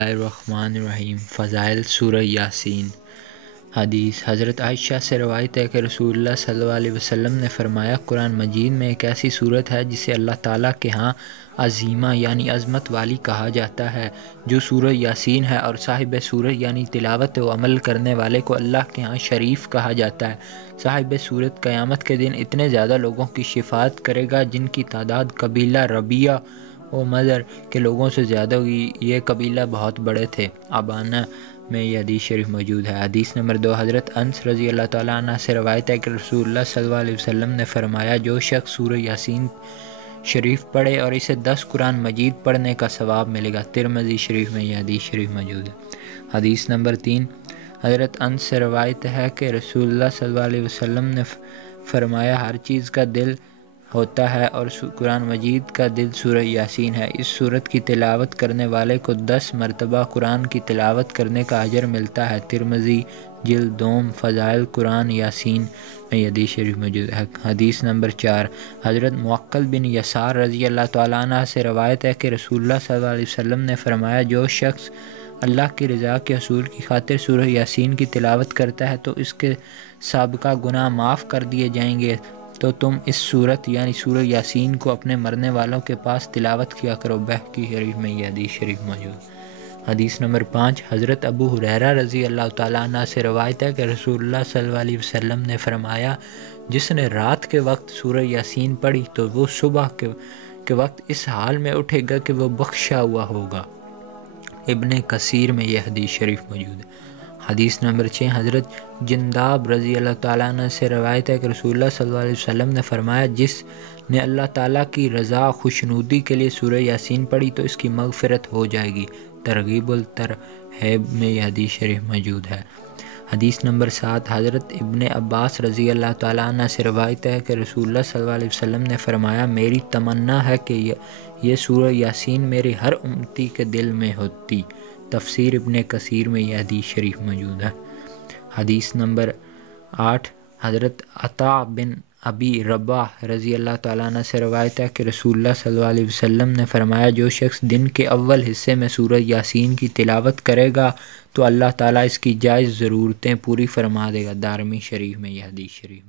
الرحمن الرحیم۔ فضائل سورہ یاسین۔ حدیث حضرت عائشہ سے روایت ہے کہ رسول اللہ صلی اللہ علیہ وسلم نے فرمایا، قرآن مجید میں ایک ایسی صورت ہے جسے اللہ تعالیٰ کے ہاں عظیمہ یعنی عظمت والی کہا جاتا ہے، جو سورہ یاسین ہے، اور صاحب سورت یعنی تلاوت و عمل کرنے والے کو اللہ کے ہاں شریف کہا جاتا ہے۔ صاحب صورت قیامت کے دن اتنے زیادہ لوگوں کی شفاعت کرے گا جن کی تعداد قبیلہ ربیہ و مدر کے لوگوں سے زیادہ ہوئی۔ یہ قبیلہ بہت بڑے تھے۔ ابانا میں یہ حدیث شریف موجود ہے۔ حدیث نمبر 2، حضرت انس رضی اللہ تعالیٰ عنہ سے روایت ہے کہ رسول اللہ صلی اللہ علیہ وسلم نے فرمایا، جو شخص سورہ یاسین شریف پڑھے اور اسے 10 قرآن مجید پڑھنے کا ثواب ملے گا۔ ترمذی شریف میں یہ حدیث شریف موجود ہے۔ حدیث نمبر 3، حضرت انس سے روایت ہے کہ رسول اللہ صلی اللہ علیہ وسلم نے فرمایا، ہر چیز کا دل ہوتا ہے اور قرآن مجید کا دل سورہ یاسین ہے۔ اس سورت کی تلاوت کرنے والے کو 10 مرتبہ قرآن کی تلاوت کرنے کا اجر ملتا ہے۔ ترمذی جلد دوم فضائل قرآن یاسین میں یہ حدیث شریف موجود ہے۔ حدیث نمبر 4، حضرت معقل بن یسار رضی اللہ تعالیٰ عنہ سے روایت ہے کہ رسول اللہ صلی اللہ علیہ وسلم نے فرمایا، جو شخص اللہ کی رضا کے حصول کی خاطر سورہ یاسین کی تلاوت کرتا ہے تو اس کے سابقہ گناہ معاف کر دیے جائیں گے۔ تو تم اس صورت یعنی سورہ یاسین کو اپنے مرنے والوں کے پاس تلاوت کیا کرو۔ بہقی شریف میں یہ حدیث شریف موجود۔ حدیث نمبر 5، حضرت ابو ہریرہ رضی اللہ تعالیٰ عنہ سے روایت ہے کہ رسول اللہ صلی اللہ علیہ وسلم نے فرمایا، جس نے رات کے وقت سورہ یاسین پڑھی تو وہ صبح کے وقت اس حال میں اٹھے گا کہ وہ بخشا ہوا ہوگا۔ ابن کثیر میں یہ حدیث شریف موجود ہے۔ حدیث نمبر 6، حضرت جنداب رضی اللہ تعالیٰ عنہ سے روایت ہے کہ رسول اللہ صلی اللہ علیہ وسلم نے فرمایا، جس نے اللہ تعالیٰ کی رضا خوشنودی کے لیے سورہ یاسین پڑھی تو اس کی مغفرت ہو جائے گی۔ ترغیب الترہیب میں یہ حدیث شریف موجود ہے۔ حدیث نمبر 7، حضرت ابن عباس رضی اللہ تعالیٰ عنہ سے روایت ہے کہ رسول اللہ صلی اللہ علیہ وسلم نے فرمایا، میری تمنا ہے کہ یہ سورہ یاسین میرے ہر امتی کے دل میں ہوتی۔ تفسیر ابن کثیر میں یہ حدیث شریف موجود ہے۔ حدیث نمبر 8، حضرت عطا بن ابی رباح رضی اللہ تعالیٰ عنہ سے روایت ہے کہ رسول اللہ صلی اللہ علیہ وسلم نے فرمایا، جو شخص دن کے اول حصے میں سورہ یاسین کی تلاوت کرے گا تو اللہ تعالیٰ اس کی جائز ضرورتیں پوری فرما دے گا۔ دارمی شریف میں یہ حدیث شریف